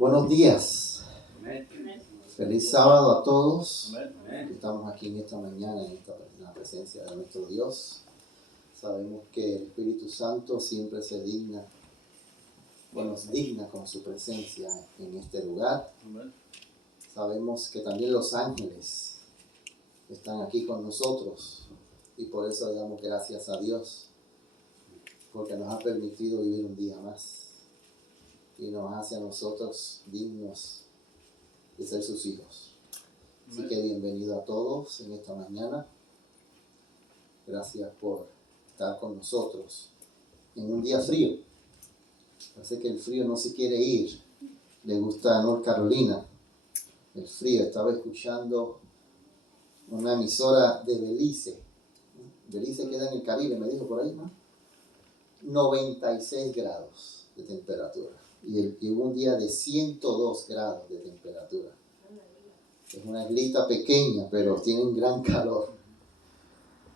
Buenos días. Feliz sábado a todos. Estamos aquí en esta mañana en la presencia de nuestro Dios. Sabemos que el Espíritu Santo siempre se digna con su presencia en este lugar. Sabemos que también los ángeles están aquí con nosotros y por eso le damos gracias a Dios, porque nos ha permitido vivir un día más y nos hace a nosotros dignos de ser sus hijos. Así que bienvenido a todos en esta mañana. Gracias por estar con nosotros en un día frío. Parece que el frío no se quiere ir. Le gusta a North Carolina el frío. Estaba escuchando una emisora de Belice. Belice queda en el Caribe, me dijo por ahí, ¿no? 96 grados de temperatura. Y hubo un día de 102 grados de temperatura. Es una islita pequeña, pero tiene un gran calor.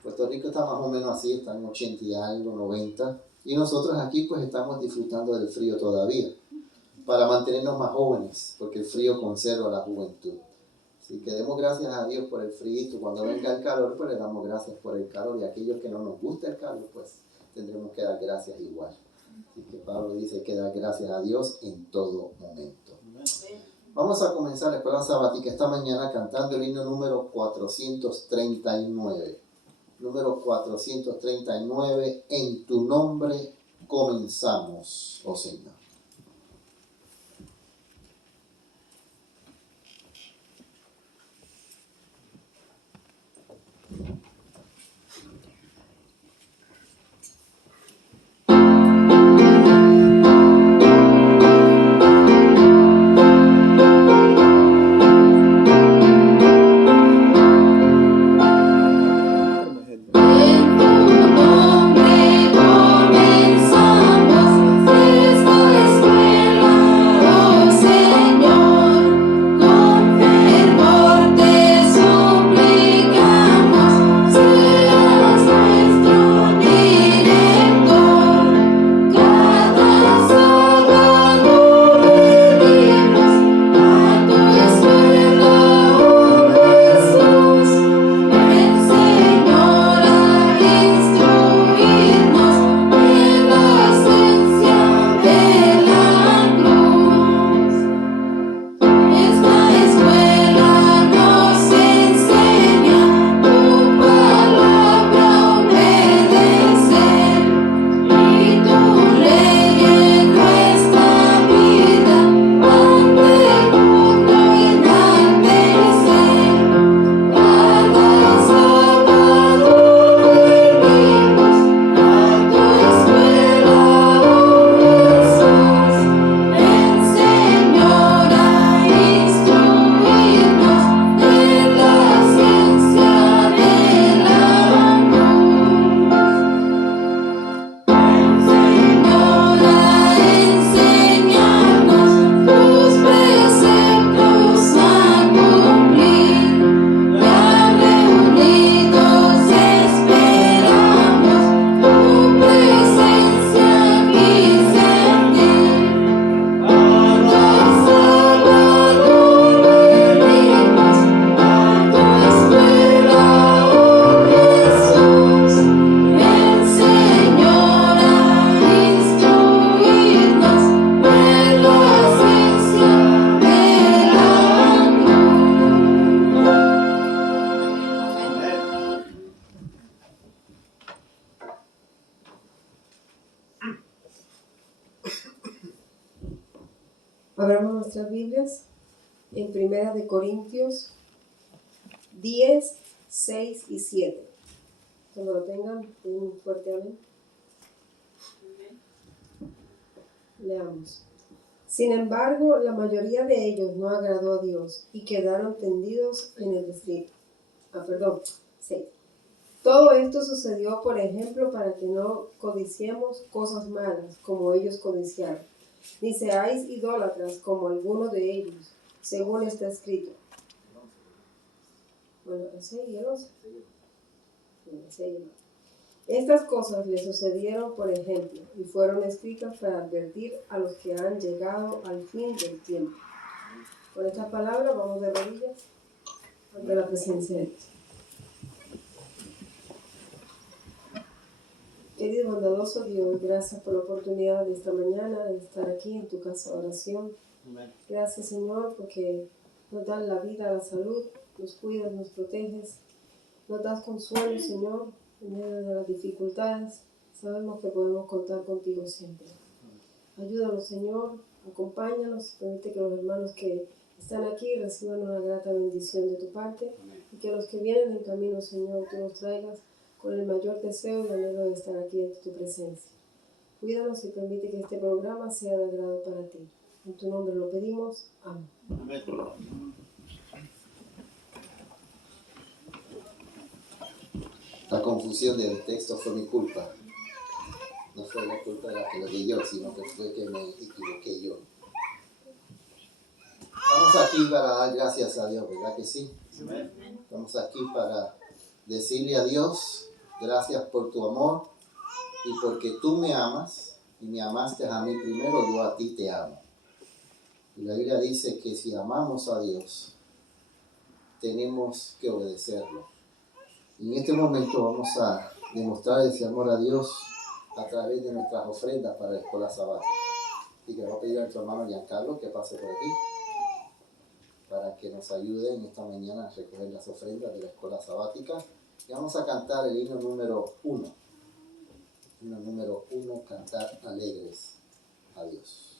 Puerto Rico está más o menos así, está en 80 y algo, 90. Y nosotros aquí pues estamos disfrutando del frío todavía, para mantenernos más jóvenes, porque el frío conserva la juventud. Así que demos gracias a Dios por el frío. Cuando venga el calor, pues le damos gracias por el calor. Y aquellos que no nos gusta el calor, pues tendremos que dar gracias igual. Así que Pablo dice que dar gracias a Dios en todo momento. Vamos a comenzar la escuela sabática esta mañana cantando el himno número 439. Número 439, en tu nombre comenzamos, oh Señor. Abramos nuestras Biblias en Primera de Corintios 10, 6 y 7. Cuando lo tengan, den un fuerte amén. Leamos. Sin embargo, la mayoría de ellos no agradó a Dios y quedaron tendidos en el desierto. 6. Todo esto sucedió, por ejemplo, para que no codiciemos cosas malas como ellos codiciaron, ni seáis idólatras como algunos de ellos, según está escrito. Bueno, el 6 y el 11. Estas cosas le sucedieron por ejemplo y fueron escritas para advertir a los que han llegado al fin del tiempo. Con esta palabra vamos de rodillas ante la presencia de Dios. Querido y bondadoso Dios, gracias por la oportunidad de esta mañana de estar aquí en tu casa de oración. Amén. Gracias, Señor, porque nos das la vida, la salud, nos cuidas, nos proteges, nos das consuelo, Señor, en medio de las dificultades. Sabemos que podemos contar contigo siempre. Ayúdanos, Señor, acompáñanos, permite que los hermanos que están aquí reciban una grata bendición de tu parte. Amén. Y que los que vienen en camino, Señor, tú nos traigas con el mayor deseo y anhelo de estar aquí en tu presencia. Cuídanos y permite que este programa sea de agrado para ti. En tu nombre lo pedimos. Amén. Amén. La confusión del texto fue mi culpa. No fue la culpa de la que lo leyó, sino que fue que me equivoqué yo. Estamos aquí para dar gracias a Dios, ¿verdad que sí? Amén. Estamos aquí para decirle a Dios, gracias por tu amor y porque tú me amas y me amaste a mí primero, yo a ti te amo. Y la Biblia dice que si amamos a Dios, tenemos que obedecerlo. Y en este momento vamos a demostrar ese amor a Dios a través de nuestras ofrendas para la escuela sabática. Y que voy a pedir a nuestro hermano Giancarlo que pase por aquí para que nos ayude en esta mañana a recoger las ofrendas de la escuela sabática. Y vamos a cantar el himno número 1. Himno número 1, cantar alegres a Dios.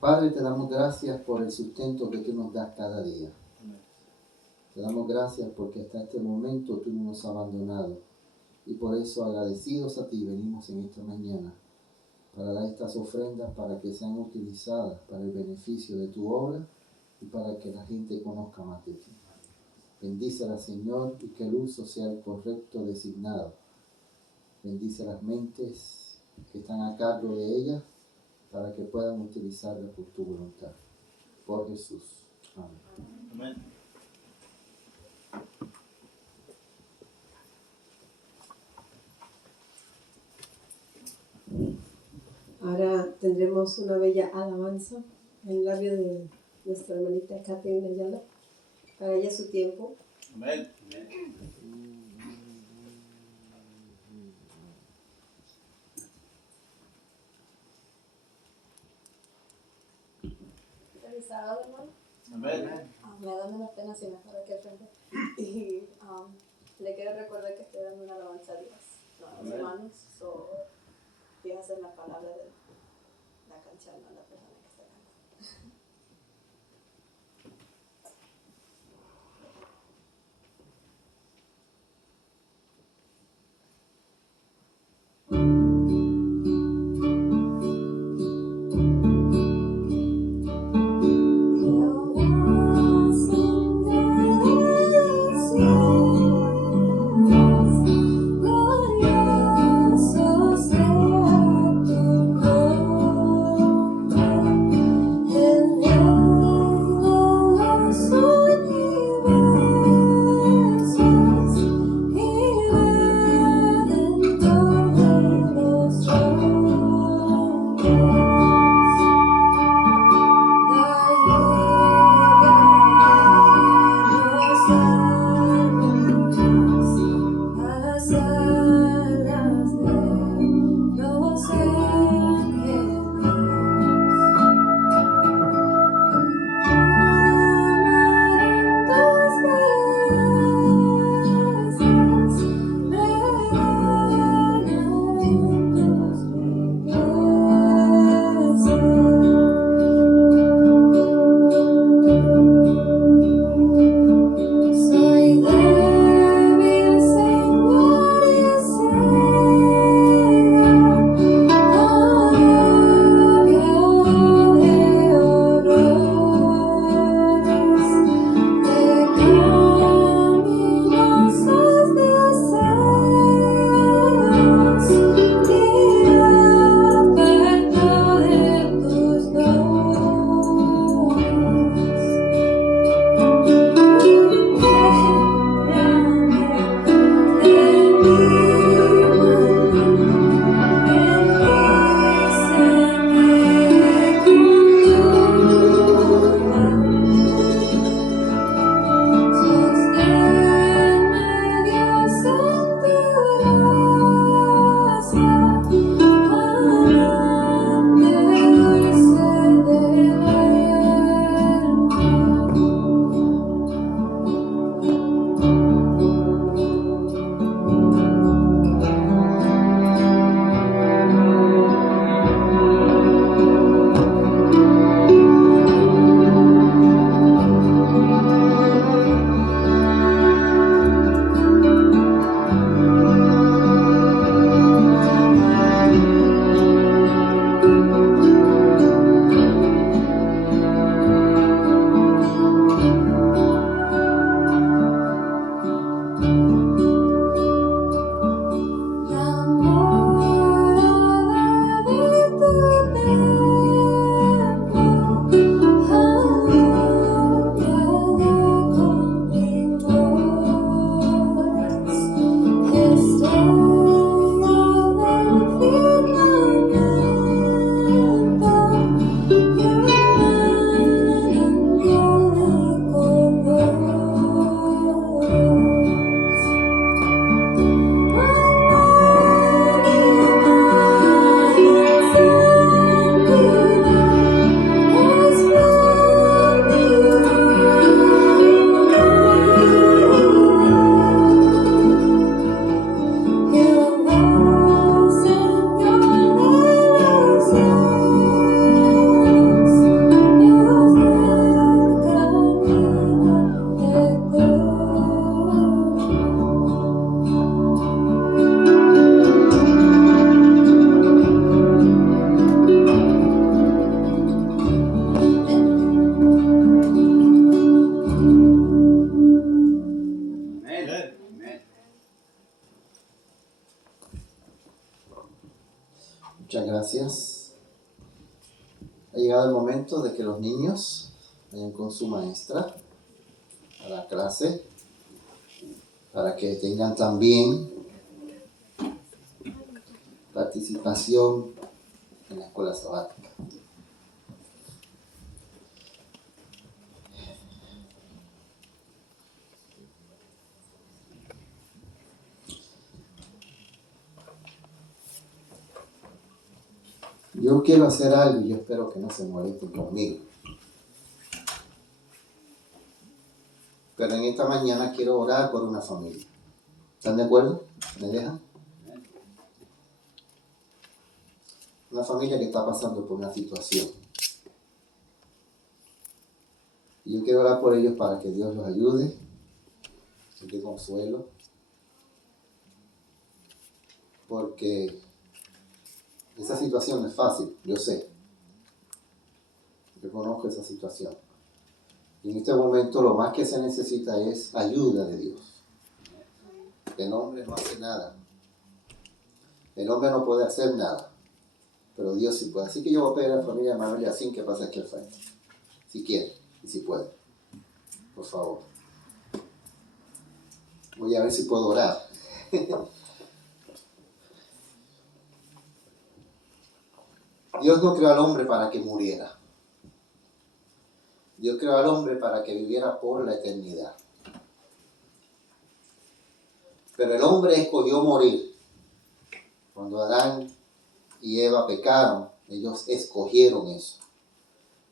Padre, te damos gracias por el sustento que tú nos das cada día. Te damos gracias porque hasta este momento tú no nos has abandonado. Y por eso, agradecidos a ti, venimos en esta mañana para dar estas ofrendas para que sean utilizadas para el beneficio de tu obra y para que la gente conozca más de ti. Bendícela, Señor, y que el uso sea el correcto designado. Bendice las mentes que están a cargo de ellas para que puedan utilizarla por tu voluntad. Por Jesús. Amén. Amén. Ahora tendremos una bella alabanza en el labio de nuestra hermanita Catherine Ayala. Para ella su tiempo. Amén. Feliz sábado, hermano. Amén. Me da menos pena si me paro aquí al frente. Y le quiero recordar que estoy dando una alabanza a Dios, no a los Amén. hermanos. So, fíjense en la palabra de la canción, no la persona que está cantando. Muchas gracias. Ha llegado el momento de que los niños vayan con su maestra a la clase para que tengan también participación en la escuela sabática. Yo quiero hacer algo y yo espero que no se molesten conmigo. Pero en esta mañana quiero orar por una familia. ¿Están de acuerdo? ¿Me dejan? Una familia que está pasando por una situación. Y yo quiero orar por ellos para que Dios los ayude, les dé consuelo. Porque esa situación no es fácil, yo sé. Yo conozco esa situación. Y en este momento lo más que se necesita es ayuda de Dios. El hombre no hace nada. El hombre no puede hacer nada. Pero Dios sí puede. Así que yo voy a pedir a la familia de Manuel y así que pase aquí al frente. Si quiere y si puede. Por favor. Voy a ver si puedo orar. Dios no creó al hombre para que muriera. Dios creó al hombre para que viviera por la eternidad. Pero el hombre escogió morir. Cuando Adán y Eva pecaron, ellos escogieron eso.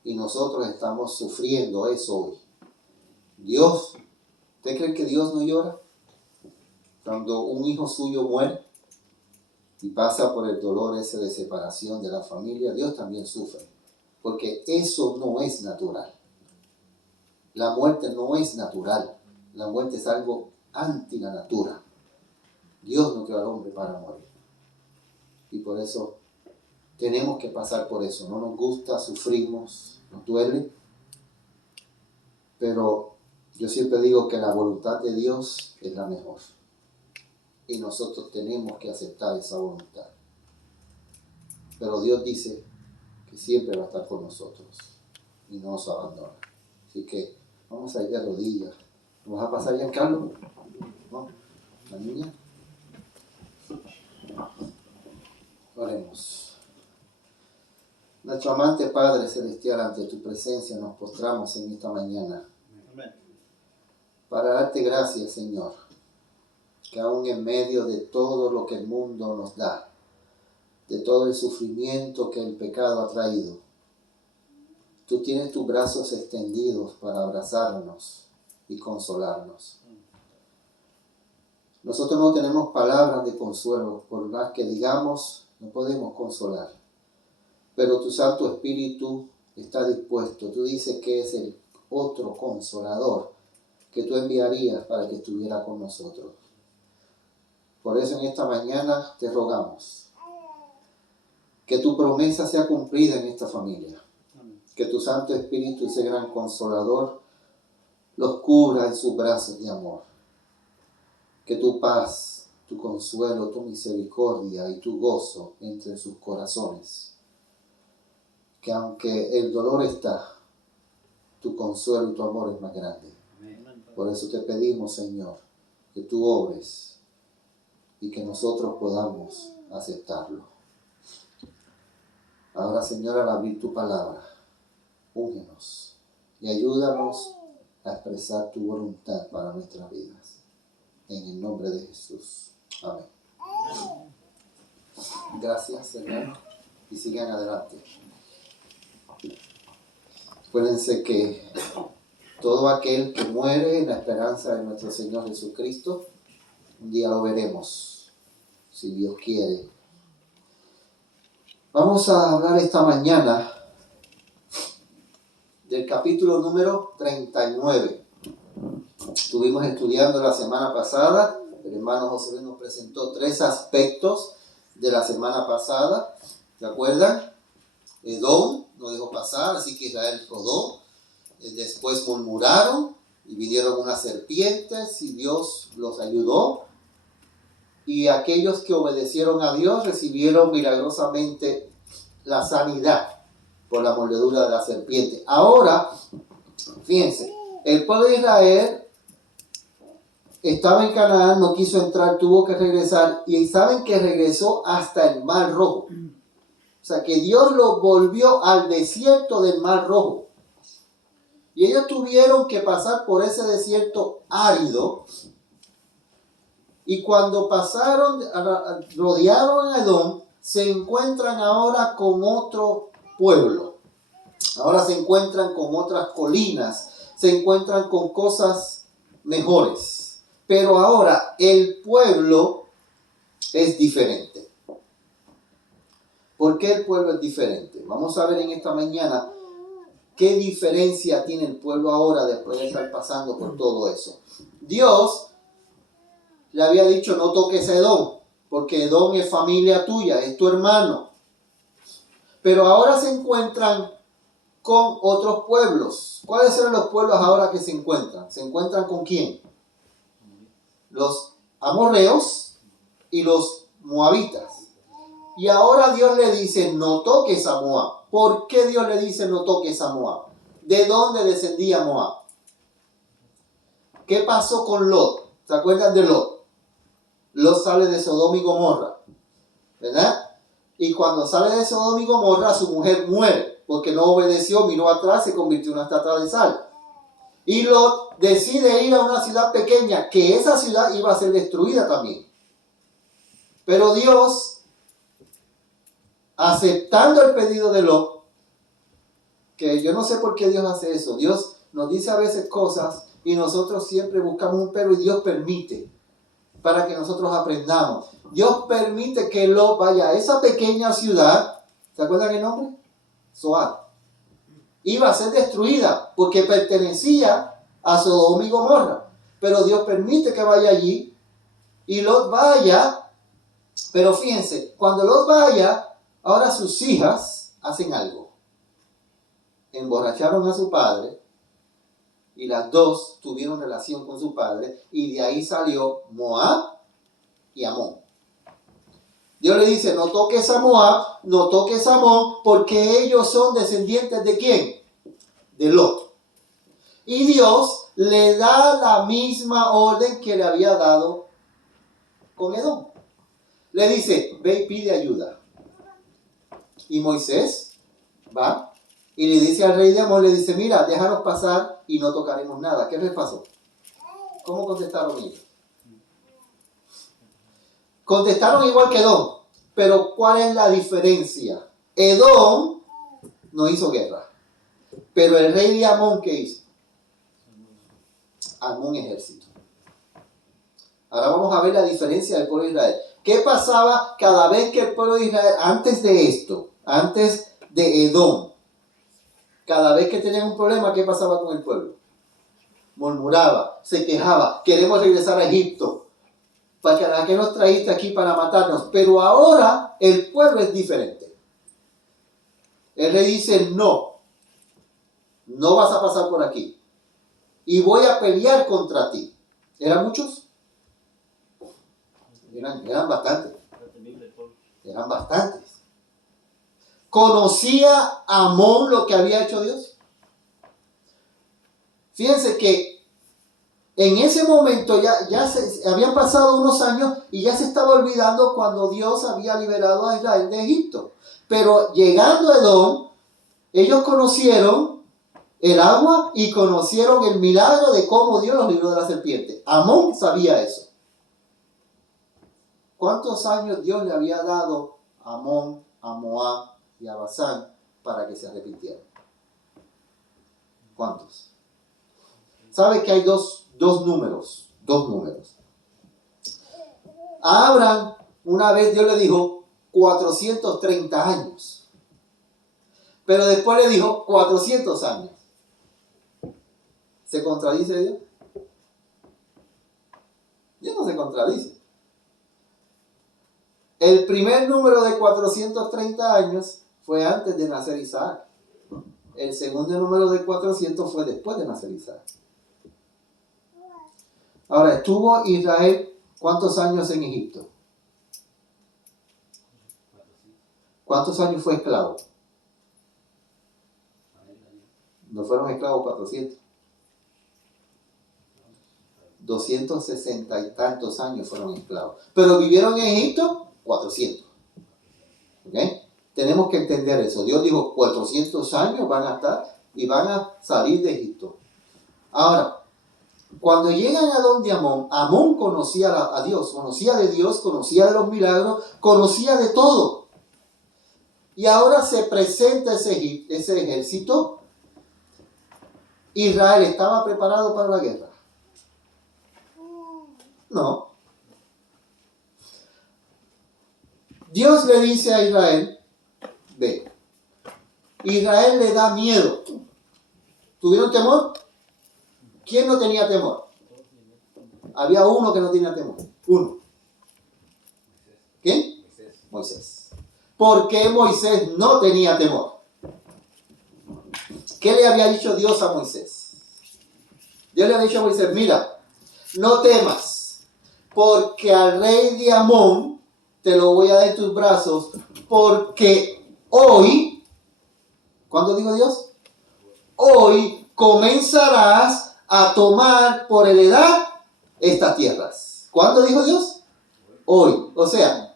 Y nosotros estamos sufriendo eso hoy. Dios, ¿usted cree que Dios no llora? Cuando un hijo suyo muere y pasa por el dolor ese de separación de la familia, Dios también sufre. Porque eso no es natural. La muerte no es natural. La muerte es algo anti la natura. Dios no creó al hombre para morir. Y por eso tenemos que pasar por eso. No nos gusta, sufrimos, nos duele. Pero yo siempre digo que la voluntad de Dios es la mejor. Y nosotros tenemos que aceptar esa voluntad. Pero Dios dice que siempre va a estar con nosotros y no nos abandona. Así que vamos a ir de rodillas. ¿Nos vas a pasar, Giancarlo? ¿No? ¿La niña? Oremos. Nuestro amante Padre Celestial, ante tu presencia nos postramos en esta mañana. Para darte gracias, Señor, que aún en medio de todo lo que el mundo nos da, de todo el sufrimiento que el pecado ha traído, tú tienes tus brazos extendidos para abrazarnos y consolarnos. Nosotros no tenemos palabras de consuelo, por más que digamos, no podemos consolar. Pero tu Santo Espíritu está dispuesto. Tú dices que es el otro consolador que tú enviarías para que estuviera con nosotros. Por eso en esta mañana te rogamos que tu promesa sea cumplida en esta familia. Que tu Santo Espíritu, ese gran consolador, los cubra en sus brazos de amor. Que tu paz, tu consuelo, tu misericordia y tu gozo entre sus corazones. Que aunque el dolor está, tu consuelo y tu amor es más grande. Por eso te pedimos, Señor, que tú obres y que nosotros podamos aceptarlo. Ahora, Señor, al abrir tu palabra, úngenos y ayúdanos a expresar tu voluntad para nuestras vidas. En el nombre de Jesús. Amén. Gracias, hermano. Y sigan adelante. Acuérdense que todo aquel que muere en la esperanza de nuestro Señor Jesucristo, un día lo veremos, si Dios quiere. Vamos a hablar esta mañana del capítulo número 39. Estuvimos estudiando la semana pasada, el hermano José nos presentó 3 aspectos de la semana pasada, ¿se acuerdan? Edom no dejó pasar, así que Israel rodó. Después murmuraron y vinieron unas serpientes y Dios los ayudó. Y aquellos que obedecieron a Dios recibieron milagrosamente la sanidad por la mordedura de la serpiente. Ahora, fíjense, el pueblo de Israel estaba en Canaán, no quiso entrar, tuvo que regresar. Y saben que regresó hasta el Mar Rojo. O sea que Dios lo volvió al desierto del Mar Rojo. Y ellos tuvieron que pasar por ese desierto árido. Y cuando pasaron, rodearon a Edom, se encuentran ahora con otro pueblo. Ahora se encuentran con otras colinas. Se encuentran con cosas mejores. Pero ahora el pueblo es diferente. ¿Por qué el pueblo es diferente? Vamos a ver en esta mañana qué diferencia tiene el pueblo ahora después de estar pasando por todo eso. Dios le había dicho no toques a Edom, porque Edom es familia tuya, es tu hermano. Pero ahora se encuentran con otros pueblos. ¿Cuáles son los pueblos ahora que se encuentran? ¿Se encuentran con quién? Los amorreos y los moabitas. Y ahora Dios le dice, no toques a Moab. ¿Por qué Dios le dice, no toques a Moab? ¿De dónde descendía Moab? ¿Qué pasó con Lot? ¿Se acuerdan de Lot? Lot sale de Sodoma y Gomorra, ¿verdad? Y cuando sale de Sodoma y Gomorra, su mujer muere, porque no obedeció, miró atrás, se convirtió en una estatua de sal. Y Lot decide ir a una ciudad pequeña, que esa ciudad iba a ser destruida también. Pero Dios, aceptando el pedido de Lot, que yo no sé por qué Dios hace eso. Dios nos dice a veces cosas y nosotros siempre buscamos un pero y Dios permite para que nosotros aprendamos. Dios permite que Lot vaya a esa pequeña ciudad. ¿Se acuerdan el nombre? Zoar. Iba a ser destruida porque pertenecía a Sodoma y Gomorra. Pero Dios permite que vaya allí y Lot vaya. Pero fíjense, cuando Lot vaya, ahora sus hijas hacen algo. Emborracharon a su padre y las dos tuvieron relación con su padre y de ahí salió Moab y Amón. Dios le dice, no toques a Moab, no toques a Amón, porque ellos son descendientes ¿de quién? De Lot. Y Dios le da la misma orden que le había dado con Edom. Le dice, ve y pide ayuda. Y Moisés va y le dice al rey de Amón, le dice, mira, déjanos pasar y no tocaremos nada. ¿Qué les pasó? ¿Cómo contestaron ellos? Contestaron igual que Edom, pero ¿cuál es la diferencia? Edom no hizo guerra, pero el rey de Amón, ¿qué hizo? Armó un ejército. Ahora vamos a ver la diferencia del pueblo de Israel. ¿Qué pasaba cada vez que el pueblo de Israel, antes de esto, antes de Edom, cada vez que tenían un problema, qué pasaba con el pueblo? Murmuraba, se quejaba, queremos regresar a Egipto. ¿Para qué nos trajiste aquí para matarnos? Pero ahora el pueblo es diferente. El rey dice, no vas a pasar por aquí. Y voy a pelear contra ti. ¿Eran muchos? Eran bastantes. Eran bastantes. ¿Conocía Amón lo que había hecho Dios? Fíjense que en ese momento ya se habían pasado unos años y ya se estaba olvidando cuando Dios había liberado a Israel de Egipto. Pero llegando a Edom, ellos conocieron el agua y conocieron el milagro de cómo Dios los libró de la serpiente. Amón sabía eso. ¿Cuántos años Dios le había dado a Amón, a Moab y a Basán para que se arrepintieran? ¿Cuántos? ¿Sabe que hay dos números? A Abraham, una vez Dios le dijo 430 años. Pero después le dijo 400 años. ¿Se contradice Dios? Dios no se contradice. El primer número de 430 años fue antes de nacer Isaac. El segundo número de 400 fue después de nacer Isaac. Ahora, ¿estuvo Israel cuántos años en Egipto? ¿Cuántos años fue esclavo? No fueron esclavos 400. 260 y tantos años fueron esclavos. Pero vivieron en Egipto 400. ¿Ok? Tenemos que entender eso. Dios dijo 400 años van a estar y van a salir de Egipto. Ahora, cuando llegan a donde Amón, Amón conocía a Dios, conocía de Dios, conocía de los milagros, conocía de todo. Y ahora se presenta ese ejército. ¿Israel estaba preparado para la guerra? No. Dios le dice a Israel, ve. Israel le da miedo. ¿Tuvieron temor? ¿Quién no tenía temor? Había uno que no tenía temor. Uno. ¿Quién? Moisés. ¿Por qué Moisés no tenía temor? ¿Qué le había dicho Dios a Moisés? Dios le había dicho a Moisés, mira, no temas, porque al rey de Amón te lo voy a dar en tus brazos, porque hoy, ¿cuándo dijo Dios? Hoy comenzarás a tomar por heredad estas tierras. ¿Cuándo dijo Dios? Hoy. O sea,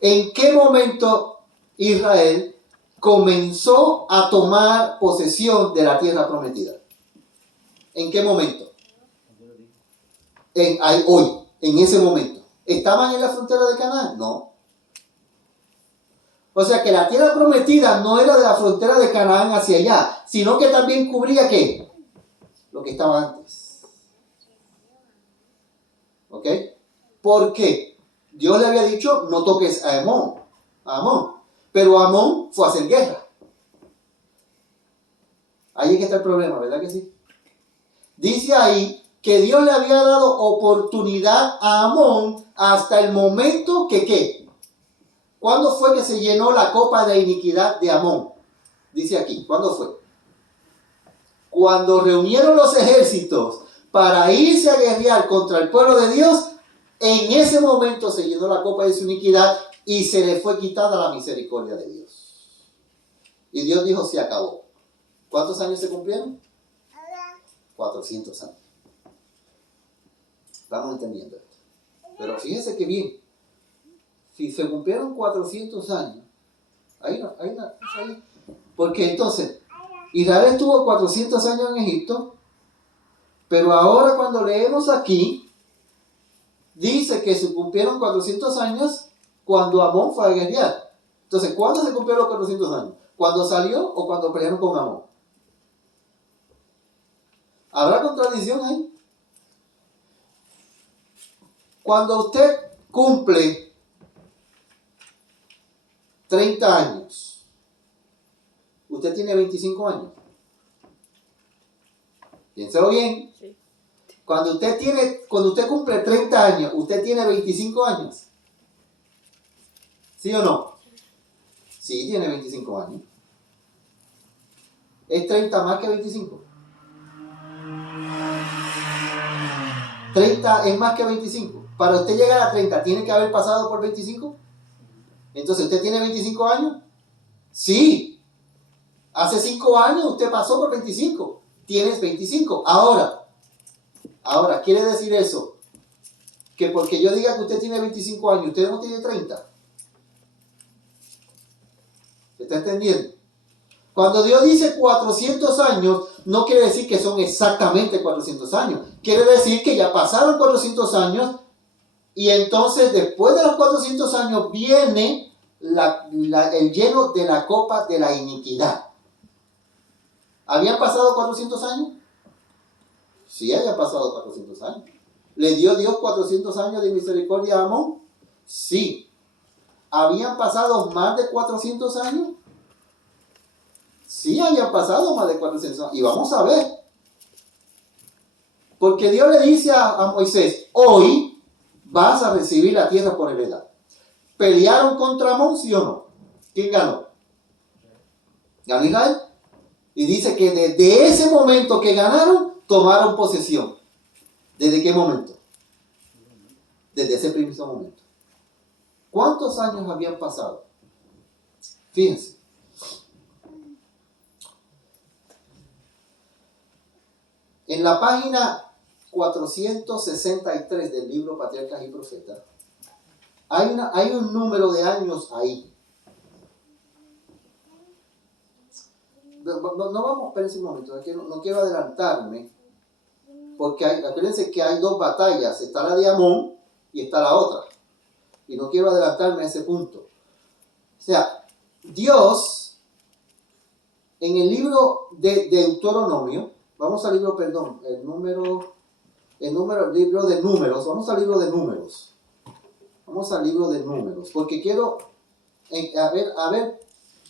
¿en qué momento Israel comenzó a tomar posesión de la tierra prometida? ¿En qué momento? Hoy, en ese momento. ¿Estaban en la frontera de Canaán? No. O sea que la tierra prometida no era de la frontera de Canaán hacia allá, sino que también cubría ¿qué? Lo que estaba antes. ¿Ok? ¿Por qué? Dios le había dicho, no toques a Amón. Pero Amón fue a hacer guerra. Ahí es que está el problema, ¿verdad que sí? Dice ahí que Dios le había dado oportunidad a Amón hasta el momento que ¿qué? ¿Cuándo fue que se llenó la copa de iniquidad de Amón? Dice aquí, ¿cuándo fue? Cuando reunieron los ejércitos para irse a guerrear contra el pueblo de Dios, en ese momento se llenó la copa de su iniquidad y se le fue quitada la misericordia de Dios. Y Dios dijo, se acabó. ¿Cuántos años se cumplieron? 400 años. Estamos entendiendo esto. Pero fíjese que bien. Si se cumplieron 400 años, ahí. Porque entonces, Israel estuvo 400 años en Egipto, pero ahora cuando leemos aquí, dice que se cumplieron 400 años cuando Amón fue a guerrear. Entonces, ¿cuándo se cumplieron los 400 años? ¿Cuando salió o cuando pelearon con Amón? ¿Habrá contradicción ahí? Cuando usted cumple 30 años, usted tiene 25 años. Piénselo bien. Sí. Cuando usted cumple 30 años, usted tiene 25 años. ¿Sí o no? Sí, tiene 25 años. ¿Es 30 más que 25? 30 es más que 25. Para usted llegar a 30, ¿tiene que haber pasado por 25? Entonces, ¿usted tiene 25 años? Sí. Hace 5 años usted pasó por 25. Tienes 25. Ahora, ¿quiere decir eso? Que porque yo diga que usted tiene 25 años, usted no tiene 30. ¿Se está entendiendo? Cuando Dios dice 400 años, no quiere decir que son exactamente 400 años. Quiere decir que ya pasaron 400 años y entonces después de los 400 años viene el lleno de la copa de la iniquidad. ¿Habían pasado 400 años? Sí, habían pasado 400 años. ¿Le dio Dios 400 años de misericordia a Amón? Sí. ¿Habían pasado más de 400 años? Sí, habían pasado más de 400 años. Y vamos a ver. Porque Dios le dice a Moisés, hoy vas a recibir la tierra por heredad. ¿Pelearon contra Amón, sí o no? ¿Quién ganó? ¿Ganó Israel? Y dice que desde ese momento que ganaron, tomaron posesión. ¿Desde qué momento? Desde ese primer momento. ¿Cuántos años habían pasado? Fíjense. En la página 463 del libro Patriarcas y Profetas, hay un número de años ahí. No vamos a esperar ese momento, no quiero adelantarme, porque acuérdense que hay dos batallas, está la de Amón y está la otra, y no quiero adelantarme a ese punto. O sea, Dios, en el libro de Deuteronomio, vamos al libro, el libro de números, vamos al libro de números. Vamos al libro de números, porque quiero a ver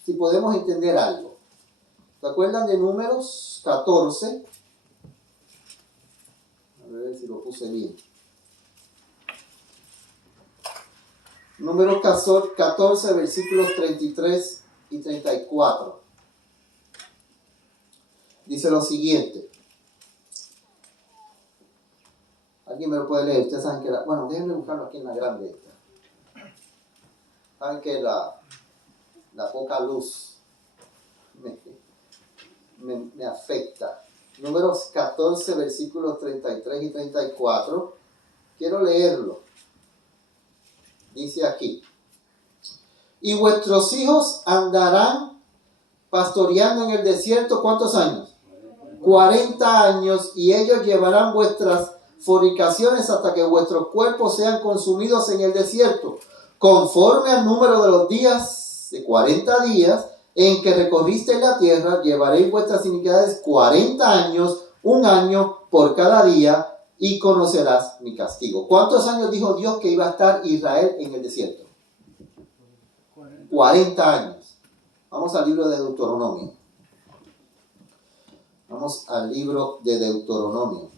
si podemos entender algo. ¿Se acuerdan de números 14? A ver si lo puse bien. Números 14, versículos 33 y 34. Dice lo siguiente. ¿Alguien me lo puede leer? Ustedes saben que bueno, déjenme buscarlo aquí en la grande esta. Saben que la poca luz me afecta. Números 14, versículos 33 y 34. Quiero leerlo. Dice aquí. Y vuestros hijos andarán pastoreando en el desierto, ¿cuántos años? 40 años, y ellos llevarán vuestras fornicaciones hasta que vuestros cuerpos sean consumidos en el desierto, conforme al número de los días, de 40 días, en que recorristeis la tierra, llevaréis vuestras iniquidades 40 años, un año por cada día, y conocerás mi castigo. ¿Cuántos años dijo Dios que iba a estar Israel en el desierto? 40 años. Vamos al libro de Deuteronomio. Vamos al libro de Deuteronomio,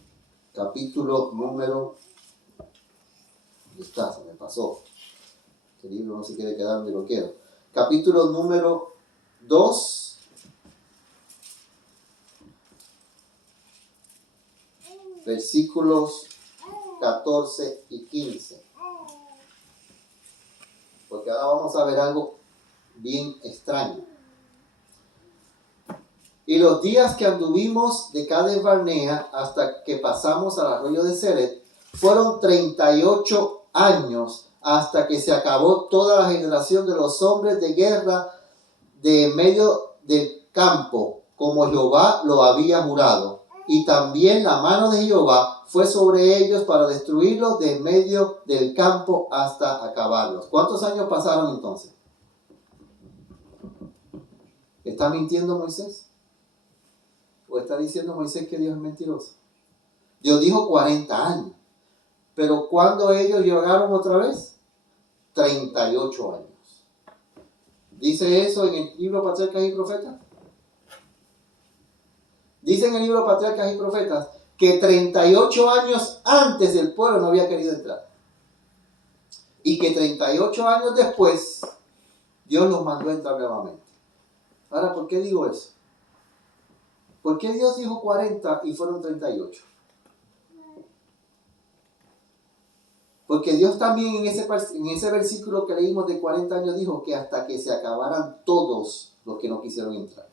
capítulo número... ¿Dónde está? Se me pasó. Este libro no se quiere quedar donde lo quiero. Capítulo número 2. Versículos 14 y 15. Porque ahora vamos a ver algo bien extraño. Y los días que anduvimos de Cades Barnea hasta que pasamos al arroyo de Ceret fueron 38 años, hasta que se acabó toda la generación de los hombres de guerra de medio del campo, como Jehová lo había jurado. Y también la mano de Jehová fue sobre ellos para destruirlos de medio del campo hasta acabarlos. ¿Cuántos años pasaron entonces? ¿Está mintiendo Moisés? ¿O está diciendo Moisés que Dios es mentiroso? Dios dijo 40 años. Pero ¿cuándo ellos llegaron otra vez? 38 años. ¿Dice eso en el libro Patriarcas y Profetas? Dice en el libro Patriarcas y Profetas que 38 años antes el pueblo no había querido entrar. Y que 38 años después Dios los mandó a entrar nuevamente. Ahora, ¿por qué digo eso? ¿Por qué Dios dijo 40 y fueron 38? Porque Dios también en ese versículo que leímos de 40 años dijo que hasta que se acabaran todos los que no quisieron entrar.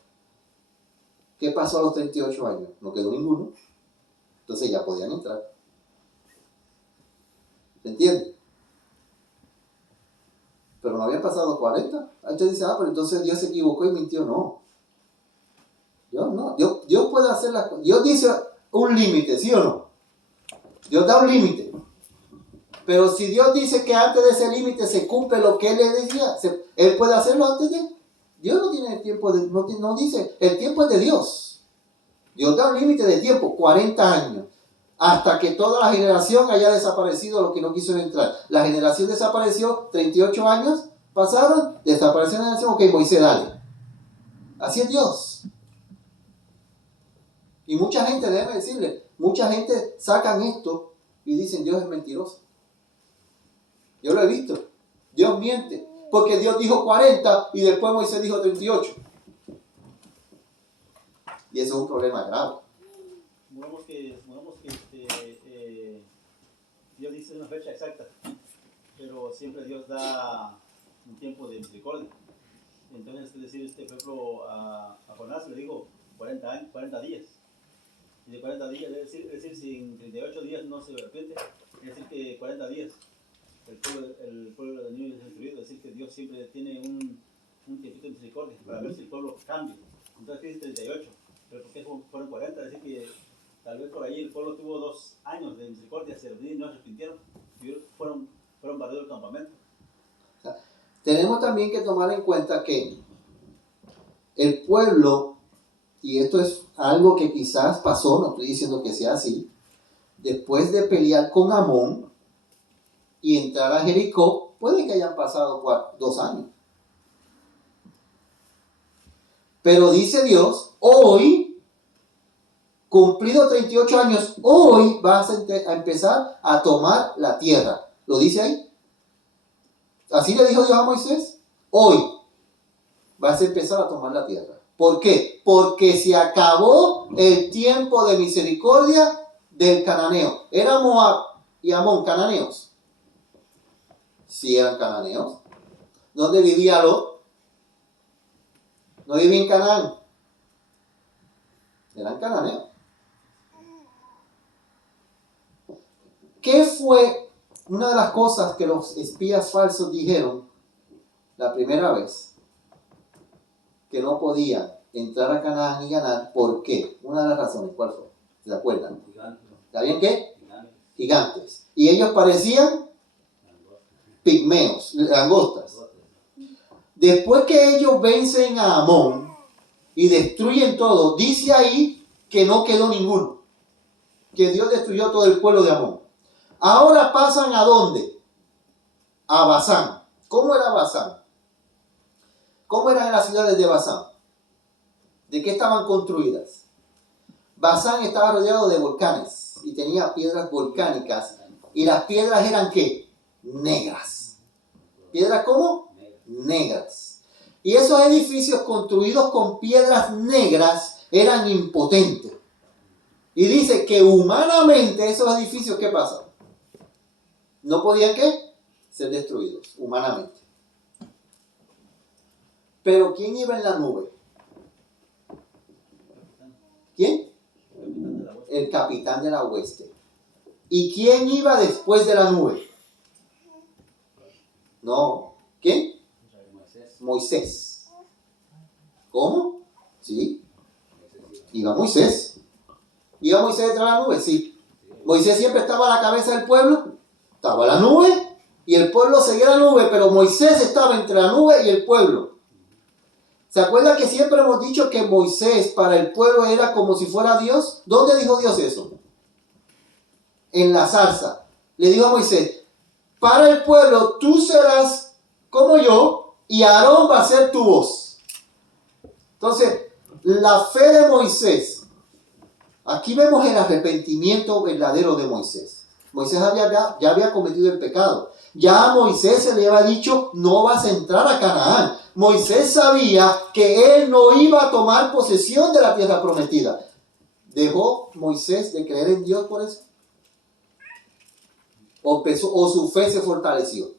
¿Qué pasó a los 38 años? No quedó ninguno. Entonces ya podían entrar. ¿Se entiende? Pero no habían pasado 40. Entonces dice, pero entonces Dios se equivocó y mintió. No. Dios no. Dios puede hacer las cosas. Dios dice un límite, ¿sí o no? Dios da un límite. Pero si Dios dice que antes de ese límite se cumple lo que Él le decía, Él puede hacerlo antes de... Dios no tiene el tiempo, no dice, el tiempo es de Dios. Dios da un límite de tiempo, 40 años, hasta que toda la generación haya desaparecido los que no quisieron entrar. La generación desapareció, 38 años pasaron, desapareció la generación, ok, Moisés, dale. Así es Dios. Y mucha gente, déjame decirle, mucha gente sacan esto y dicen Dios es mentiroso. Yo lo he visto. Dios miente. Porque Dios dijo 40 y después Moisés dijo 38. Y eso es un problema grave. Supongamos que Dios dice una fecha exacta, pero siempre Dios da un tiempo de misericordia. Entonces, es decir, por ejemplo, a Jonás le dijo 40 días. Y de 40 días, es decir, si en 38 días no se arrepiente, es decir, que 40 días el pueblo de Nínive es destruido. Es decir, que Dios siempre tiene un tiempito de misericordia para ver si el pueblo cambia. Entonces dice 38, pero ¿por qué fueron 40? Es decir, que tal vez por ahí el pueblo tuvo 2 años de misericordia, se no se arrepintieron y fueron barridos del campamento. Tenemos también que tomar en cuenta que el pueblo, y esto es algo que quizás pasó, no estoy diciendo que sea así, después de pelear con Amón y entrar a Jericó, puede que hayan pasado 2 años. Pero dice Dios, hoy, cumplido 38 años, hoy vas a empezar a tomar la tierra. ¿Lo dice ahí? Así le dijo Dios a Moisés, hoy vas a empezar a tomar la tierra. ¿Por qué? Porque se acabó el tiempo de misericordia del cananeo. ¿Era Moab y Amón cananeos? Sí eran cananeos. ¿Dónde vivía Lot? No vivía en Canaán. Eran cananeos. ¿Qué fue una de las cosas que los espías falsos dijeron la primera vez? Que no podían entrar a Canaán y ganar. ¿Por qué? Una de las razones, ¿cuál fue? ¿Se acuerdan? ¿Sabían qué? Gigantes. Y ellos parecían pigmeos, langostas. Después que ellos vencen a Amón y destruyen todo, dice ahí que no quedó ninguno, que Dios destruyó todo el pueblo de Amón. Ahora pasan ¿a dónde? A Basán. ¿Cómo era Basán? ¿Cómo eran las ciudades de Basán? ¿De qué estaban construidas? Basán estaba rodeado de volcanes y tenía piedras volcánicas. ¿Y las piedras eran qué? Negras. ¿Piedras cómo? Negras. Y esos edificios construidos con piedras negras eran impotentes. Y dice que humanamente esos edificios, ¿qué pasa? No podían ¿qué? Ser destruidos, humanamente. Pero ¿quién iba en la nube? ¿Quién? El capitán de la hueste. ¿Y quién iba después de la nube? No. ¿Quién? Moisés. ¿Cómo? Sí. Iba Moisés. ¿Iba Moisés detrás de la nube? Sí. Moisés siempre estaba a la cabeza del pueblo. Estaba la nube y el pueblo seguía la nube, pero Moisés estaba entre la nube y el pueblo. ¿Se acuerdan que siempre hemos dicho que Moisés para el pueblo era como si fuera Dios? ¿Dónde dijo Dios eso? En la zarza. Le dijo a Moisés, para el pueblo tú serás como yo y Aarón va a ser tu voz. Entonces, la fe de Moisés, aquí vemos el arrepentimiento verdadero de Moisés. Moisés ya había cometido el pecado. Ya a Moisés se le había dicho, no vas a entrar a Canaán. Moisés sabía que él no iba a tomar posesión de la tierra prometida. ¿Dejó Moisés de creer en Dios por eso? ¿O su fe se fortaleció?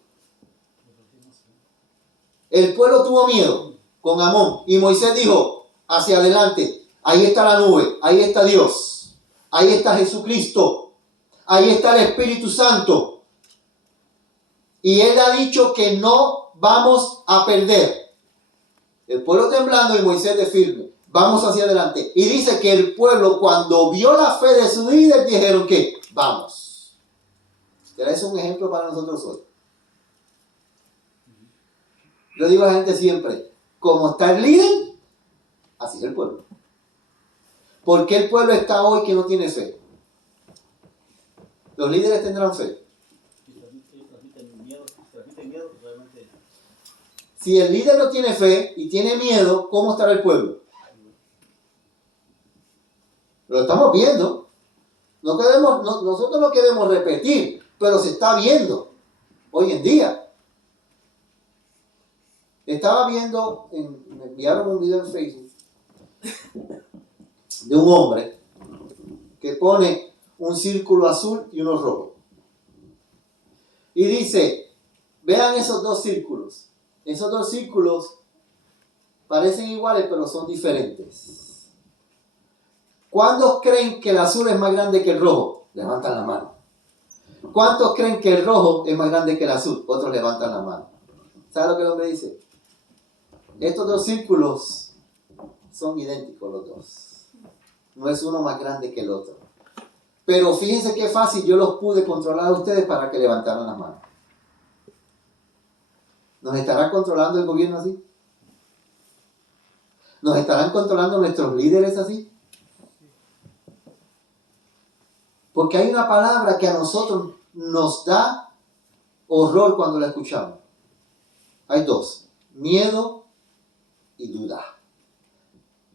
El pueblo tuvo miedo con Amón y Moisés dijo, hacia adelante, ahí está la nube, ahí está Dios, ahí está Jesucristo, ahí está el Espíritu Santo. Y él ha dicho que no vamos a perder. El pueblo temblando y Moisés de firme. Vamos hacia adelante. Y dice que el pueblo cuando vio la fe de su líder dijeron que vamos. ¿Será eso un ejemplo para nosotros hoy? Yo digo a la gente siempre, como está el líder, así es el pueblo. ¿Por qué el pueblo está hoy que no tiene fe? Los líderes tendrán fe. Si el líder no tiene fe y tiene miedo, ¿cómo estará el pueblo? Lo estamos viendo. Nosotros no queremos repetir, pero se está viendo hoy en día. Estaba viendo, me enviaron un video en Facebook de un hombre que pone un círculo azul y uno rojo. Y dice, vean esos dos círculos. Esos dos círculos parecen iguales, pero son diferentes. ¿Cuántos creen que el azul es más grande que el rojo? Levantan la mano. ¿Cuántos creen que el rojo es más grande que el azul? Otros levantan la mano. ¿Sabe lo que el hombre dice? Estos dos círculos son idénticos los dos. No es uno más grande que el otro. Pero fíjense qué fácil yo los pude controlar a ustedes para que levantaran las manos. ¿Nos estará controlando el gobierno así? ¿Nos estarán controlando nuestros líderes así? Porque hay una palabra que a nosotros nos da horror cuando la escuchamos. Hay dos, miedo y duda.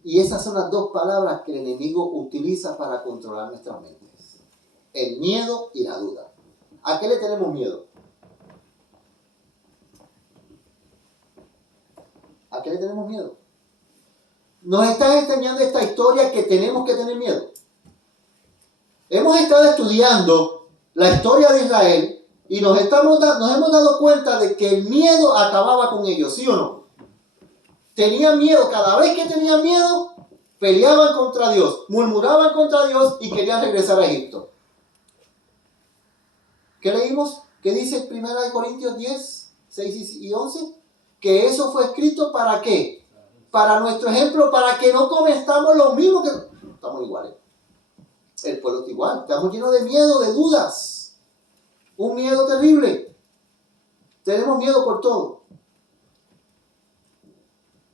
Y esas son las dos palabras que el enemigo utiliza para controlar nuestras mentes. El miedo y la duda. ¿A qué le tenemos miedo? ¿A qué le tenemos miedo? Nos están enseñando esta historia que tenemos que tener miedo. Hemos estado estudiando la historia de Israel y nos hemos dado cuenta de que el miedo acababa con ellos, ¿sí o no? Tenían miedo, cada vez que tenían miedo, peleaban contra Dios, murmuraban contra Dios y querían regresar a Egipto. ¿Qué leímos? ¿Qué dice 1 Corintios 10, 6 y 11? Que eso fue escrito ¿para qué? para nuestro ejemplo, para que no cometamos lo mismo que... Estamos iguales. El pueblo está igual. Estamos llenos de miedo, de dudas. Un miedo terrible. Tenemos miedo por todo.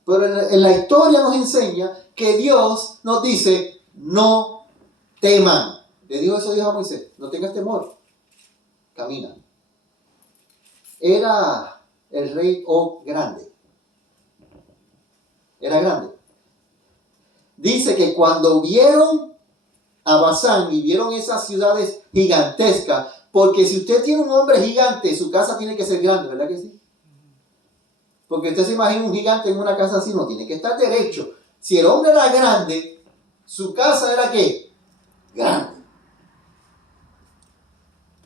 Pero en la historia nos enseña que Dios nos dice, no teman. Le dijo eso Dios a Moisés, no tengas temor. Camina. Era el rey Og grande. Era grande. Dice que cuando vieron a Basán y vieron esas ciudades gigantescas, porque si usted tiene un hombre gigante, su casa tiene que ser grande, ¿verdad que sí? Porque usted se imagina un gigante en una casa así, no tiene que estar derecho. Si el hombre era grande, su casa era ¿qué? Grande.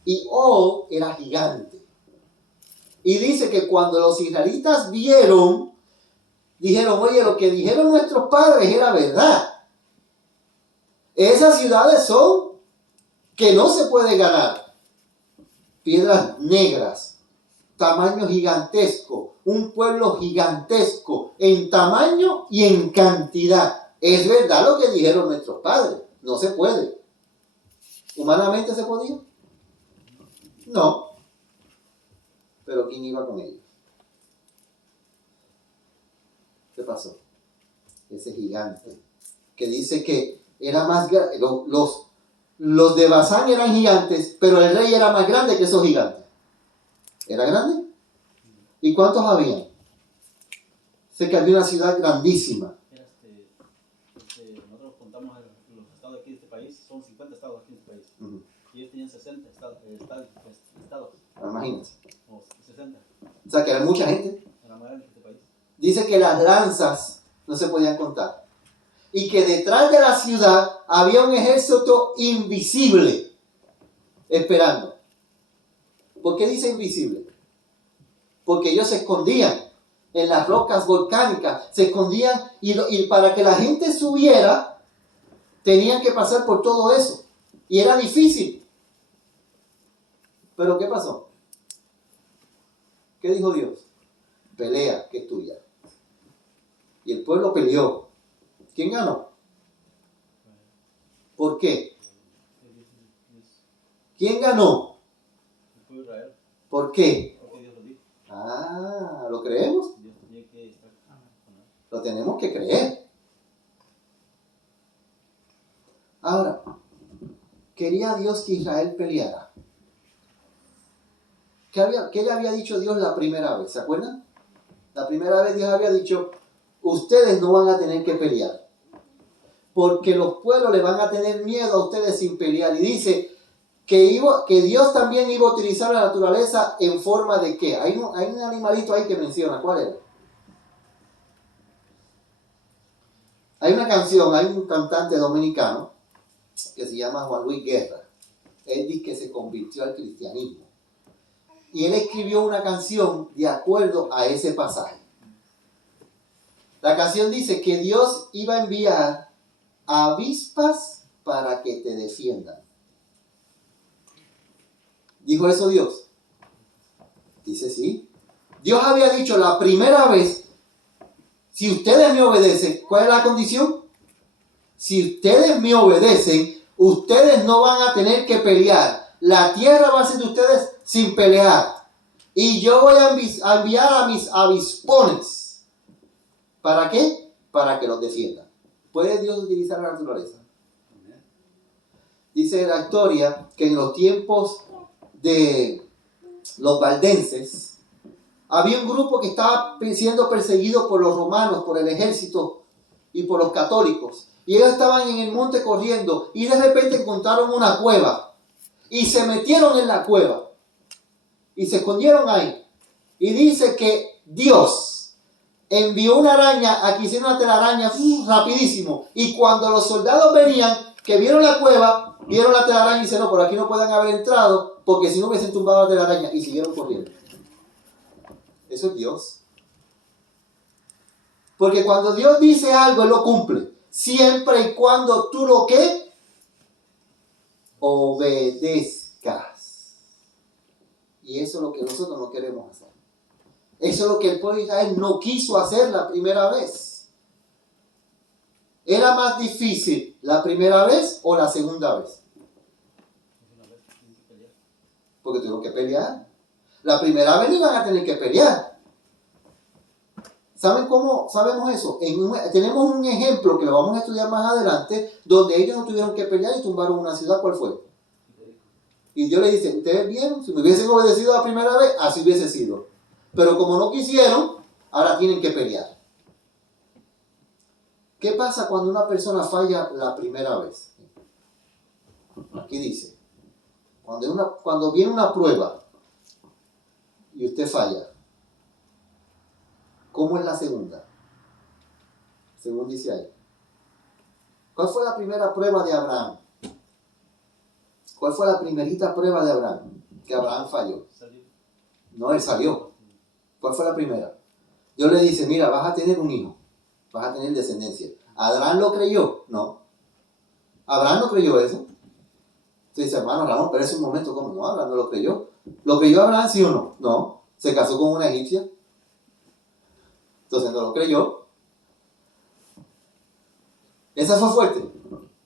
Y Og era gigante. Y dice que cuando los israelitas vieron, dijeron, oye, lo que dijeron nuestros padres era verdad. Esas ciudades son que no se puede ganar. Piedras negras, tamaño gigantesco, un pueblo gigantesco en tamaño y en cantidad. Es verdad lo que dijeron nuestros padres, no se puede. ¿Humanamente se podía? No. Pero ¿quién iba con ellos? ¿Qué pasó? Ese gigante que dice que era más grande. Los de Basán eran gigantes, pero el rey era más grande que esos gigantes. ¿Era grande? ¿Y cuántos habían? Sé que había una ciudad grandísima. Nosotros contamos los estados aquí de este país, son 50 estados aquí en este país. Uh-huh. Y ellos tenían 60 estados. Imagínense. O 60. O sea que era mucha gente. Era más grande que este país. Dice que las lanzas no se podían contar. Y que detrás de la ciudad había un ejército invisible esperando. ¿Por qué dice invisible? Porque ellos se escondían en las rocas volcánicas, se escondían y para que la gente subiera tenían que pasar por todo eso. Y era difícil. ¿Pero qué pasó? ¿Qué dijo Dios? Pelea, que es tuya. Y el pueblo peleó. ¿Quién ganó? ¿Por qué? ¿Quién ganó? ¿Por qué? Porque Dios lo dijo. Ah, ¿lo creemos? Dios tenía que estar con él. Lo tenemos que creer. Ahora, quería Dios que Israel peleara. ¿Qué le había dicho Dios la primera vez? ¿Se acuerdan? La primera vez Dios había dicho, ustedes no van a tener que pelear. Porque los pueblos le van a tener miedo a ustedes sin pelear. Y dice que Dios también iba a utilizar la naturaleza en forma de ¿qué? Hay un animalito ahí que menciona. ¿Cuál era? Hay una canción, hay un cantante dominicano que se llama Juan Luis Guerra. Él dice que se convirtió al cristianismo. Y él escribió una canción de acuerdo a ese pasaje. La canción dice que Dios iba a enviar avispas para que te defiendan. ¿Dijo eso Dios? Dice sí. Dios había dicho la primera vez, si ustedes me obedecen, ¿cuál es la condición? Si ustedes me obedecen, ustedes no van a tener que pelear. La tierra va a ser de ustedes sin pelear. Y yo voy a enviar a mis avispones. ¿Para qué? Para que los defiendan. ¿Puede Dios utilizar la naturaleza? Dice la historia que en los tiempos de los valdenses había un grupo que estaba siendo perseguido por los romanos, por el ejército y por los católicos. Y ellos estaban en el monte corriendo y de repente encontraron una cueva. Y se metieron en la cueva. Y se escondieron ahí. Y dice que Dios envió una araña, aquí hicieron una telaraña rapidísimo. Y cuando los soldados venían, que vieron la cueva, vieron la telaraña y dicen, no, por aquí no pueden haber entrado, porque si no hubiesen tumbado la telaraña. Y siguieron corriendo. Eso es Dios. Porque cuando Dios dice algo, Él lo cumple. Siempre y cuando tú lo que obedezcas. Y eso es lo que nosotros no queremos hacer. Eso es lo que el pueblo de Israel no quiso hacer la primera vez. ¿Era más difícil la primera vez o la segunda vez? Porque tuvieron que pelear. La primera vez no iban a tener que pelear. ¿Saben cómo sabemos eso? Tenemos un ejemplo que lo vamos a estudiar más adelante, donde ellos no tuvieron que pelear y tumbaron una ciudad. ¿Cuál fue? Y Dios le dice, ustedes bien, si me hubiesen obedecido la primera vez, así hubiese sido. Pero como no quisieron, ahora tienen que pelear. ¿Qué pasa cuando una persona falla la primera vez? Aquí dice, cuando viene una prueba y usted falla, ¿cómo es la segunda? Según dice ahí. ¿Cuál fue la primera prueba de Abraham? ¿Cuál fue la primerita prueba de Abraham? Que Abraham falló. No, él salió. ¿Cuál fue la primera? Dios le dice, mira, vas a tener un hijo. Vas a tener descendencia. ¿Abraham lo creyó? No. ¿Abraham no creyó eso? Usted dice, hermano Ramón, pero es un momento, ¿cómo? No, Abraham no lo creyó. ¿Lo creyó Abraham, sí o no? No. ¿Se casó con una egipcia? Entonces no lo creyó. Esa fue fuerte.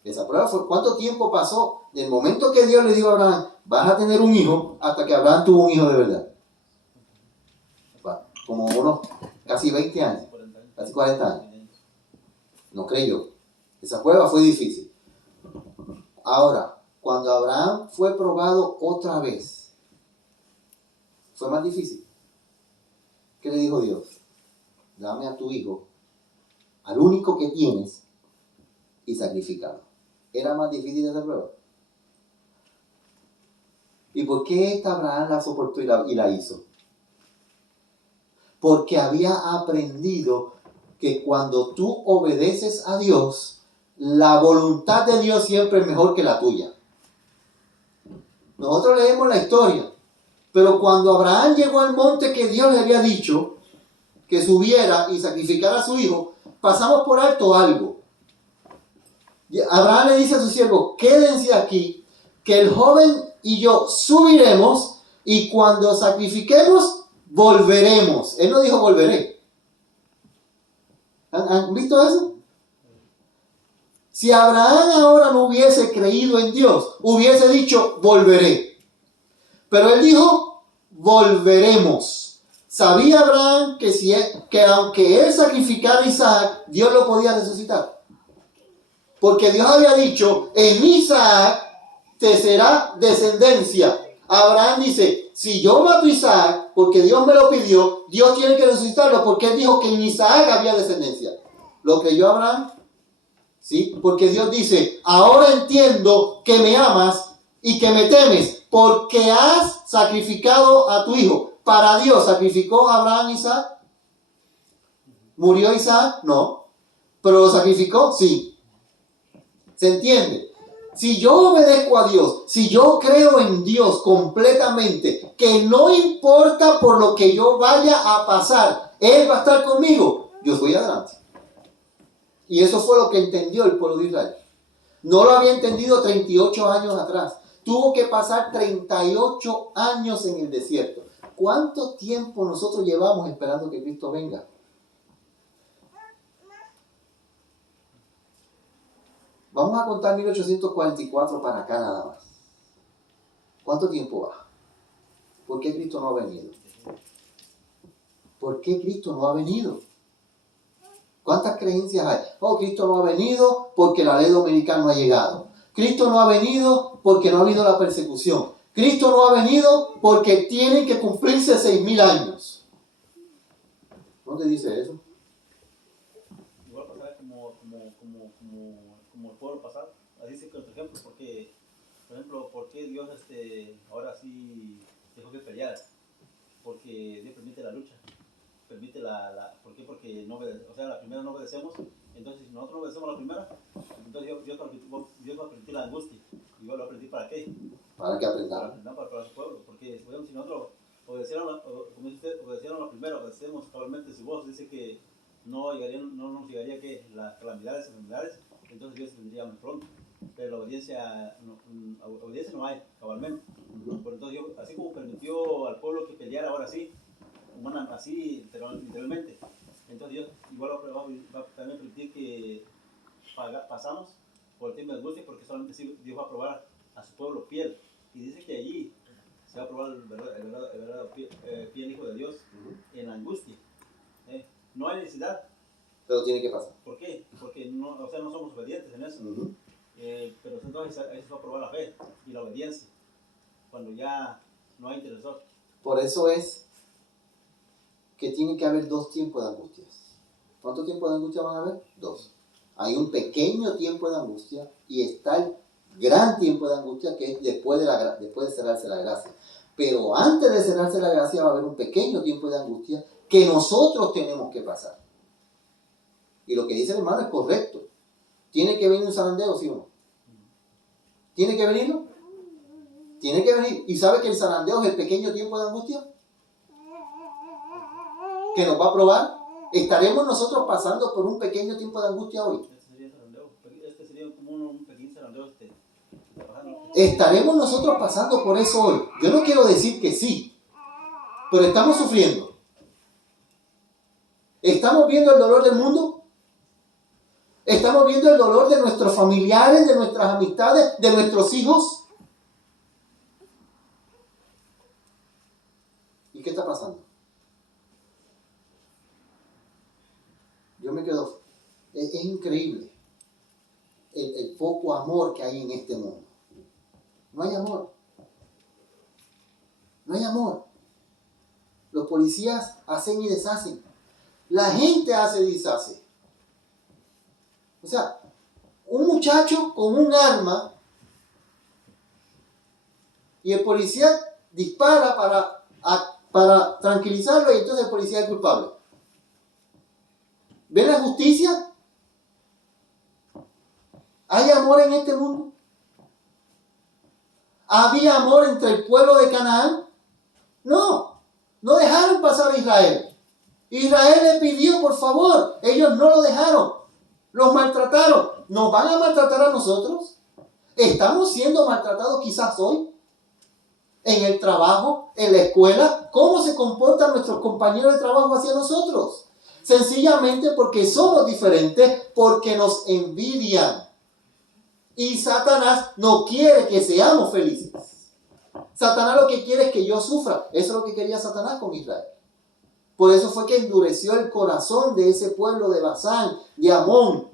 Esa prueba fue. ¿Cuánto tiempo pasó del momento que Dios le dijo a Abraham, vas a tener un hijo, hasta que Abraham tuvo un hijo de verdad? Como unos casi 20 años, casi 40 años. No creyó. Esa prueba fue difícil. Ahora, cuando Abraham fue probado otra vez, fue más difícil. ¿Qué le dijo Dios? Dame a tu hijo, al único que tienes, y sacrificado. ¿Era más difícil esa prueba? ¿Y por qué esta Abraham la soportó y la hizo? Porque había aprendido que cuando tú obedeces a Dios, la voluntad de Dios siempre es mejor que la tuya. Nosotros leemos la historia, pero cuando Abraham llegó al monte que Dios le había dicho que subiera y sacrificara a su hijo, pasamos por alto algo. Abraham le dice a su siervo, quédense aquí, que el joven y yo subiremos y cuando sacrifiquemos, volveremos. Él no dijo volveré. ¿Han visto eso? Si Abraham ahora no hubiese creído en Dios, hubiese dicho volveré. Pero él dijo volveremos. Sabía Abraham que aunque él sacrificara a Isaac, Dios lo podía resucitar. Porque Dios había dicho, en Isaac te será descendencia. Abraham dice, si yo mato a Isaac, porque Dios me lo pidió, Dios tiene que resucitarlo, porque él dijo que en Isaac había descendencia. ¿Lo creyó Abraham? ¿Sí? Porque Dios dice, ahora entiendo que me amas y que me temes, porque has sacrificado a tu hijo. Para Dios, ¿sacrificó Abraham a Isaac? ¿Murió Isaac? No. ¿Pero lo sacrificó? Sí. ¿Se entiende? Si yo obedezco a Dios, si yo creo en Dios completamente, que no importa por lo que yo vaya a pasar, Él va a estar conmigo, yo voy adelante. Y eso fue lo que entendió el pueblo de Israel. No lo había entendido 38 años atrás. Tuvo que pasar 38 años en el desierto. ¿Cuánto tiempo nosotros llevamos esperando que Cristo venga? Vamos a contar 1844 para acá nada más. ¿Cuánto tiempo va? ¿Por qué Cristo no ha venido? ¿Por qué Cristo no ha venido? ¿Cuántas creencias hay? Oh, Cristo no ha venido porque la ley dominical no ha llegado. Cristo no ha venido porque no ha habido la persecución. Cristo no ha venido porque tienen que cumplirse 6,000 años. ¿Dónde dice eso? Igual pasará como el pueblo pasado. Así es que otro ejemplo, porque, por ejemplo, ¿por qué Dios ahora sí dejó que peleara? Porque Dios permite la lucha. Permite ¿por qué? Porque la primera no obedecemos. Entonces, si nosotros no obedecemos la primera, entonces Dios va a permitir la angustia. ¿Y yo lo aprendí para qué? Para que aprendamos. Para su pueblo. Porque, por ejemplo, si nosotros obedecieron, como dice usted, obedecieron la primera, obedecemos cabalmente su voz, dice que no nos llegaría que las calamidades, enfermedades, entonces Dios vendría más pronto. Pero la obediencia no hay, cabalmente. Por entonces Dios, así como permitió al pueblo que peleara ahora sí, así literalmente, entonces Dios igual va a también permitir que pasamos por el tiempo de angustia porque solamente Dios va a probar a su pueblo fiel. Y dice que allí se va a probar el verdadero fiel Hijo de Dios en la angustia. No hay necesidad. Pero tiene que pasar. ¿Por qué? Porque no somos obedientes en eso. Pero entonces eso va a probar la fe y la obediencia. Cuando ya no hay intercesor. Por eso es que tiene que haber 2 tiempos de angustias. ¿Cuánto tiempo de angustia van a haber? 2. Hay un pequeño tiempo de angustia y está el gran tiempo de angustia que es después de cerrarse la gracia. Pero antes de cerrarse la gracia va a haber un pequeño tiempo de angustia que nosotros tenemos que pasar. Y lo que dice el hermano es correcto. ¿Tiene que venir un zarandeo, sí o no? ¿Tiene que venirlo? Tiene que venir. ¿Y sabe que el zarandeo es el pequeño tiempo de angustia? Que nos va a probar. ¿Estaremos nosotros pasando por un pequeño tiempo de angustia hoy? Este sería como un pequeño zarandeo. ¿Estaremos nosotros pasando por eso hoy? Yo no quiero decir que sí, pero estamos sufriendo. ¿Estamos viendo el dolor del mundo? ¿Estamos viendo el dolor de nuestros familiares, de nuestras amistades, de nuestros hijos? ¿Y qué está pasando? Yo me quedo... Es increíble el poco amor que hay en este mundo. No hay amor. No hay amor. Los policías hacen y deshacen. La gente hace y deshace. O sea, un muchacho con un arma y el policía dispara para tranquilizarlo y entonces el policía es culpable. ¿Ven la justicia? ¿Hay amor en este mundo? ¿Había amor entre el pueblo de Canaán? No dejaron pasar a Israel. Israel le pidió, por favor, ellos no lo dejaron, los maltrataron. ¿Nos van a maltratar a nosotros? ¿Estamos siendo maltratados quizás hoy? ¿En el trabajo? ¿En la escuela? ¿Cómo se comportan nuestros compañeros de trabajo hacia nosotros? Sencillamente porque somos diferentes, porque nos envidian. Y Satanás no quiere que seamos felices. Satanás lo que quiere es que yo sufra. Eso es lo que quería Satanás con Israel. Por eso fue que endureció el corazón de ese pueblo de Basán, de Amón.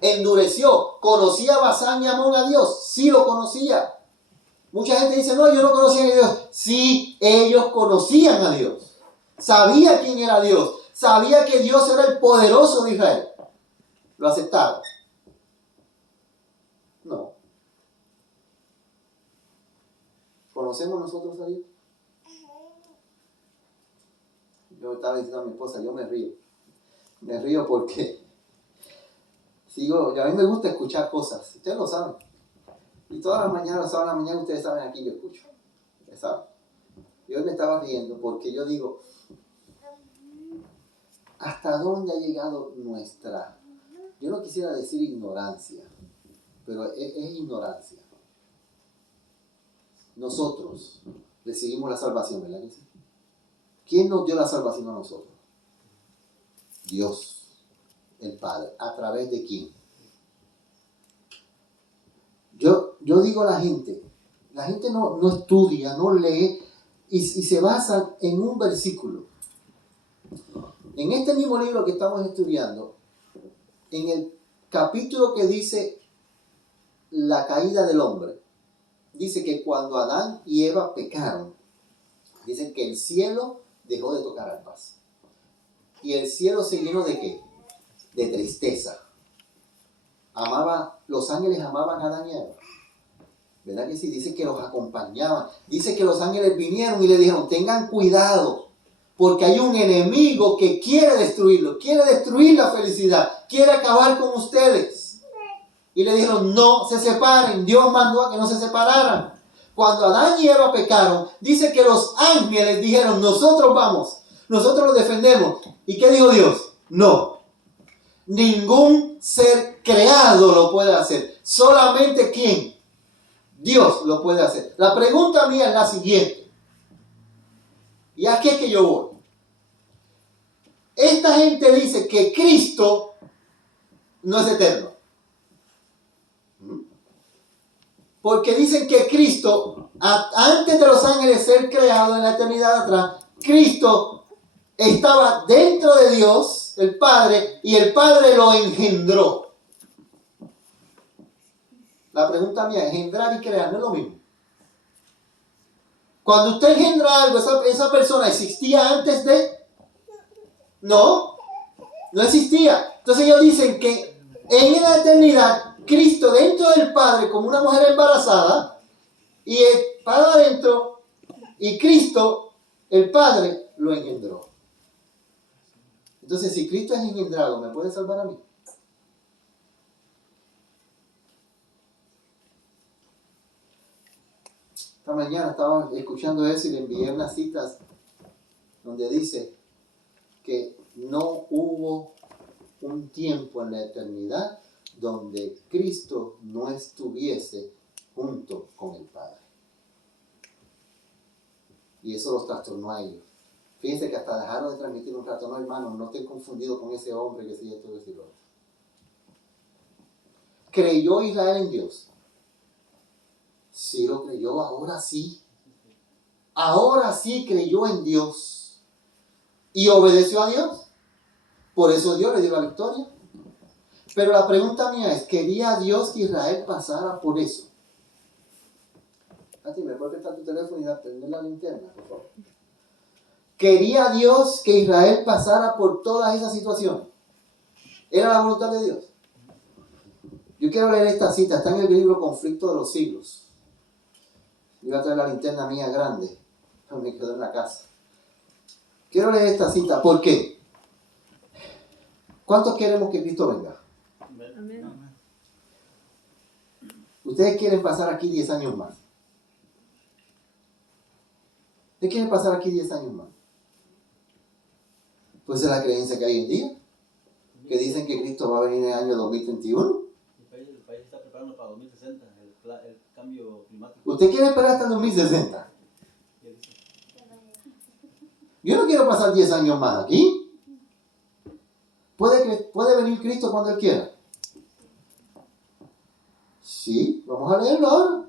Endureció. ¿Conocía Basán y Amón a Dios? Sí lo conocía. Mucha gente dice, no, yo no conocía a Dios. Sí, ellos conocían a Dios. Sabía quién era Dios. Sabía que Dios era el poderoso de Israel. ¿Lo aceptaron? No. ¿Conocemos nosotros a Dios? Yo estaba diciendo a mi esposa, yo me río. Me río porque a mí me gusta escuchar cosas. Ustedes lo saben. Y todas las mañanas, los sábados a la mañana, ustedes saben aquí yo escucho. Ustedes saben. Y hoy me estaba riendo porque yo digo, ¿hasta dónde ha llegado nuestra? Yo no quisiera decir ignorancia, pero es ignorancia. Nosotros recibimos la salvación, ¿verdad que sí? ¿Quién nos dio la salvación a nosotros? Dios, el Padre. ¿A través de quién? Yo digo a la gente no estudia, no lee y se basa en un versículo. En este mismo libro que estamos estudiando, en el capítulo que dice la caída del hombre, dice que cuando Adán y Eva pecaron, dicen que el cielo dejó de tocar arpas. Y el cielo se llenó ¿de qué? De tristeza. Los ángeles amaban a Adán y a Eva. ¿Verdad que sí? Dice que los acompañaban. Dice que los ángeles vinieron y le dijeron, tengan cuidado, porque hay un enemigo que quiere destruirlo, quiere destruir la felicidad, quiere acabar con ustedes. Y le dijeron, no se separen. Dios mandó a que no se separaran. Cuando Adán y Eva pecaron, dice que los ángeles dijeron, nosotros vamos, nosotros los defendemos. ¿Y qué dijo Dios? No. Ningún ser creado lo puede hacer. Solamente ¿quién? Dios lo puede hacer. La pregunta mía es la siguiente. Y aquí es que yo voy. Esta gente dice que Cristo no es eterno. Porque dicen que Cristo, antes de los ángeles ser creado en la eternidad atrás, Cristo estaba dentro de Dios, el Padre, y el Padre lo engendró. La pregunta mía, engendrar y crear no es lo mismo. Cuando usted engendra algo, esa persona existía antes de... No existía. Entonces ellos dicen que en la eternidad, Cristo dentro del Padre como una mujer embarazada, y el Padre adentro, y Cristo, el Padre, lo engendró. Entonces, si Cristo es engendrado, ¿me puede salvar a mí? Esta mañana estaba escuchando eso y le envié unas citas donde dice que no hubo un tiempo en la eternidad donde Cristo no estuviese junto con el Padre. Y eso los trastornó a ellos. Fíjense que hasta dejaron de transmitir un rato. No, hermano, no estén confundidos con ese hombre que sigue esto, que lo otro. ¿Creyó Israel en Dios? Sí lo creyó, ahora sí. Ahora sí creyó en Dios. Y obedeció a Dios. Por eso Dios le dio la victoria. Pero la pregunta mía es, ¿quería Dios que Israel pasara por eso? ¿me puedes prestar tu teléfono y atender la linterna, por favor? ¿Quería Dios que Israel pasara por todas esas situaciones? ¿Era la voluntad de Dios? Yo quiero leer esta cita, está en el libro Conflicto de los Siglos. Iba a traer la linterna mía grande, pero me quedó en la casa. Quiero leer esta cita, ¿por qué? ¿Cuántos queremos que Cristo venga? Amén. Ustedes quieren pasar aquí 10 años más. ¿Ustedes quieren pasar aquí 10 años más? Pues es la creencia que hay hoy en día, que dicen que Cristo va a venir en el año 2031. El país está preparando para 2060, el cambio climático. ¿Usted quiere esperar hasta el 2060? Yo no quiero pasar 10 años más aquí. ¿Puede venir Cristo cuando Él quiera? Sí, vamos a leerlo ahora.